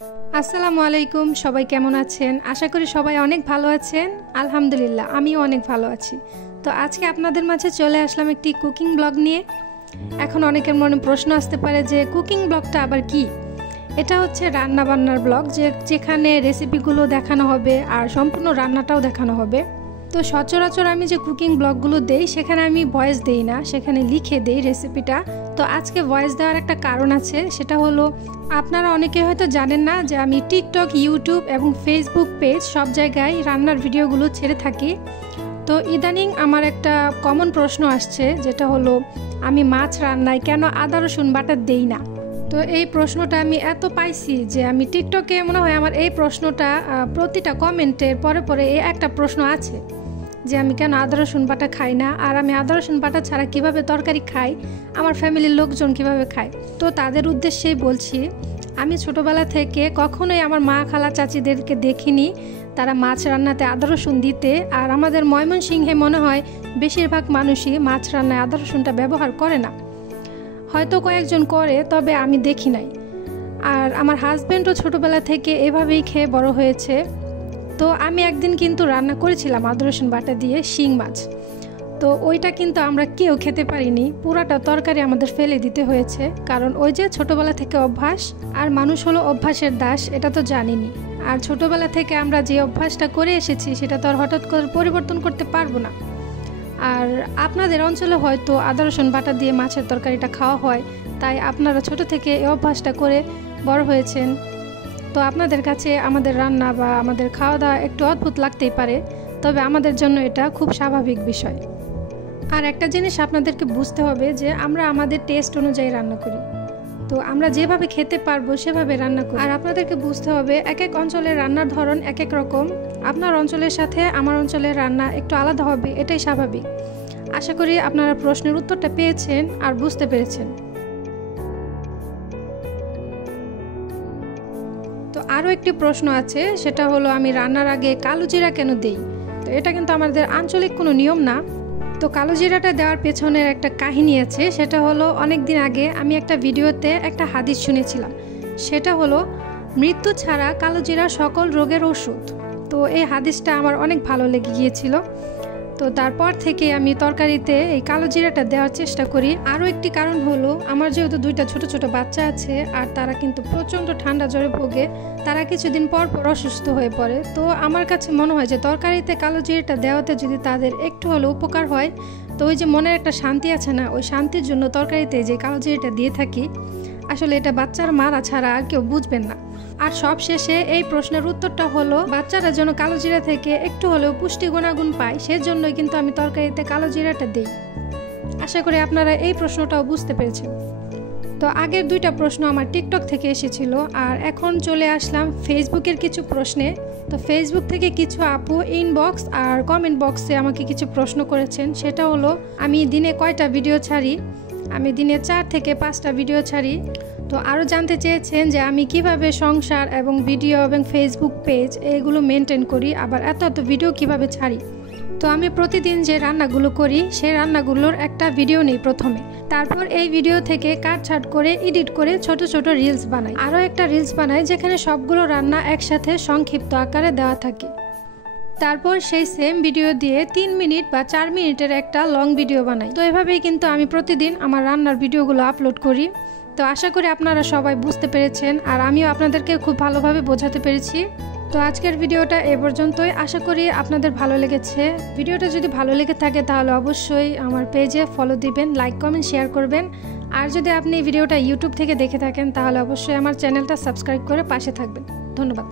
আসসালামু আলাইকুম, সবাই কেমন আছেন? আশা করি সবাই অনেক ভালো আছেন। আলহামদুলিল্লাহ আমিও অনেক ভালো আছি। তো আজকে আপনাদের মাঝে চলে আসলাম একটি কুকিং ব্লগ নিয়ে। এখন অনেকের মনে প্রশ্ন আসতে পারে যে কুকিং ব্লগটা আবার কি? এটা হচ্ছে রান্না বান্নার ব্লগ, যেখানে রেসিপিগুলো দেখানো হবে আর সম্পূর্ণ রান্নাটাও দেখানো হবে। তো সচরাচর আমি যে কুকিং ব্লগগুলো দেই সেখানে আমি ভয়েস দেই না, সেখানে লিখে দেই রেসিপিটা। তো আজকে ভয়েস দেওয়ার একটা কারণ আছে, সেটা হলো আপনারা অনেকে হয়তো জানেন না যে আমি টিকটক, ইউটিউব এবং ফেসবুক পেজ সব জায়গায় রান্নার ভিডিওগুলো ছেড়ে থাকি। তো ইদানিং আমার একটা কমন প্রশ্ন আসছে, যেটা হলো আমি মাছ রান্নায় কেন আদা রসুন বাটা দেই না। তো এই প্রশ্নটা আমি এত পাইছি যে আমি টিকটকে মনে হয় আমার এই প্রশ্নটা প্রতিটা কমেন্টের পরে পরে এই একটা প্রশ্ন আছে যে আমি কেন আদা রসুন বাটা খাই না, আর আমি আদা রসুন বাটা ছাড়া কিভাবে তরকারি খাই, আমার ফ্যামিলির লোকজন কিভাবে খায়। তো তাদের উদ্দেশ্যেই বলছি, আমি ছোটোবেলা থেকে কখনোই আমার মা খালা চাচিদেরকে দেখিনি তারা মাছ রান্নাতে আদা রসুন দিতে। আর আমাদের ময়মনসিংহে মনে হয় বেশিরভাগ মানুষই মাছ রান্নায় আদা রসুনটা ব্যবহার করে না, হয়তো কয়েকজন করে, তবে আমি দেখি নাই। আর আমার হাজব্যান্ডও ছোটোবেলা থেকে এভাবেই খেয়ে বড় হয়েছে। তো আমি একদিন কিন্তু রান্না করেছিলাম আদা রসুন বাটা দিয়ে শিং মাছ। তো ওইটা কিন্তু আমরা কেউ খেতে পারিনি, পুরাটা তরকারি আমাদের ফেলে দিতে হয়েছে, কারণ ওই যে ছোটোবেলা থেকে অভ্যাস, আর মানুষ হলো অভ্যাসের দাস, এটা তো জানিনি। আর ছোটোবেলা থেকে আমরা যে অভ্যাসটা করে এসেছি সেটা তো আর হঠাৎ করে পরিবর্তন করতে পারবো না। আর আপনাদের অঞ্চলে হয়তো আদা রসুন বাটা দিয়ে মাছের তরকারিটা খাওয়া হয়, তাই আপনারা ছোট থেকে এই অভ্যাসটা করে বড় হয়েছেন। তো আপনাদের কাছে আমাদের রান্না বা আমাদের খাওয়া দাওয়া একটু অদ্ভুত লাগতেই পারে, তবে আমাদের জন্য এটা খুব স্বাভাবিক বিষয়। আর একটা জিনিস আপনাদেরকে বুঝতে হবে যে আমরা আমাদের টেস্ট অনুযায়ী রান্না করি, তো আমরা যেভাবে খেতে পারবো সেভাবে রান্না করি। আর আপনাদেরকে বুঝতে হবে এক এক অঞ্চলের রান্নার ধরন এক এক রকম, আপনার অঞ্চলের সাথে আমার অঞ্চলের রান্না একটু আলাদা হবে, এটাই স্বাভাবিক। আশা করি আপনারা প্রশ্নের উত্তরটা পেয়েছেন আর বুঝতে পেরেছেন। তো আরও একটি প্রশ্ন আছে, সেটা হলো আমি রান্নার আগে কালো জিরা কেন দেই। তো এটা কিন্তু আমাদের আঞ্চলিক কোনো নিয়ম না। তো কালো জিরাটা দেওয়ার পেছনের একটা কাহিনী আছে, সেটা হলো অনেক দিন আগে আমি একটা ভিডিওতে একটা হাদিস শুনেছিলাম, সেটা হলো মৃত্যু ছাড়া কালো জিরা সকল রোগের ওষুধ। তো এই হাদিসটা আমার অনেক ভালো লেগে গিয়েছিল। তো তারপর থেকে আমি তরকারিতে এই কালো জিরাটা দেওয়ার চেষ্টা করি। আরও একটি কারণ হলো আমার যেহেতু দুইটা ছোট ছোট বাচ্চা আছে, আর তারা কিন্তু প্রচণ্ড ঠান্ডা জ্বরে ভোগে, তারা কিছুদিন পর পর অসুস্থ হয়ে পড়ে। তো আমার কাছে মনে হয় যে তরকারিতে কালো জিরাটা দেওয়াতে যদি তাদের একটু হলে উপকার হয়, তো ওই যে মনের একটা শান্তি আছে না, ওই শান্তির জন্য তরকারিতে যে কালো জিরাটা দিয়ে থাকি। আসলে এটা বাচ্চার মারা ছাড়া আর কেউ বুঝবেন না। আর সব শেষে এই প্রশ্নের উত্তরটা হলো বাচ্চারা যেন কালো জিরা থেকে একটু হলেও পুষ্টি গুণাগুণ পায়, সেজন্যই কিন্তু আমি তরকারিতে কালো জিরাটা দিই। আশা করি আপনারা এই প্রশ্নটাও বুঝতে পেরেছেন। তো আগের দুইটা প্রশ্ন আমার টিকটক থেকে এসেছিল, আর এখন চলে আসলাম ফেসবুকের কিছু প্রশ্নে। তো ফেসবুক থেকে কিছু আপু ইনবক্স আর কমেন্ট বক্সে আমাকে কিছু প্রশ্ন করেছেন, সেটা হলো আমি দিনে কয়টা ভিডিও ছাড়ি। আমি দিনে 4 থেকে 5টা ভিডিও ছাড়ি। তো আরও জানতে চেয়েছেন যে আমি কিভাবে সংসার এবং ভিডিও এবং ফেসবুক পেজ এগুলো মেনটেন করি, আবার এত এত ভিডিও কিভাবে ছাড়ি। তো আমি প্রতিদিন যে রান্নাগুলো করি সেই রান্নাগুলোর একটা ভিডিও নেই প্রথমে, তারপর এই ভিডিও থেকে কাটছাট করে এডিট করে ছোট ছোট রিলস বানাই। আরও একটা রিলস বানাই যেখানে সবগুলো রান্না একসাথে সংক্ষিপ্ত আকারে দেওয়া থাকে। তারপর সেই সেম ভিডিও দিয়ে 3 মিনিট বা 4 মিনিটের একটা লং ভিডিও বানাই। তো এভাবেই কিন্তু আমি প্রতিদিন আমার রান্নার ভিডিওগুলো আপলোড করি। তো আশা করি আপনারা সবাই বুঝতে পেরেছেন, আর আমিও আপনাদেরকে খুব ভালোভাবে বোঝাতে পেরেছি। তো আজকের ভিডিওটা এ পর্যন্তই, আশা করি আপনাদের ভালো লেগেছে। ভিডিওটা যদি ভালো লেগে থাকে তাহলে অবশ্যই আমার পেজে ফলো দিবেন, লাইক কমেন্ট শেয়ার করবেন। আর যদি আপনি ভিডিওটা ইউটিউব থেকে দেখে থাকেন তাহলে অবশ্যই আমার চ্যানেলটা সাবস্ক্রাইব করে পাশে থাকবেন। ধন্যবাদ।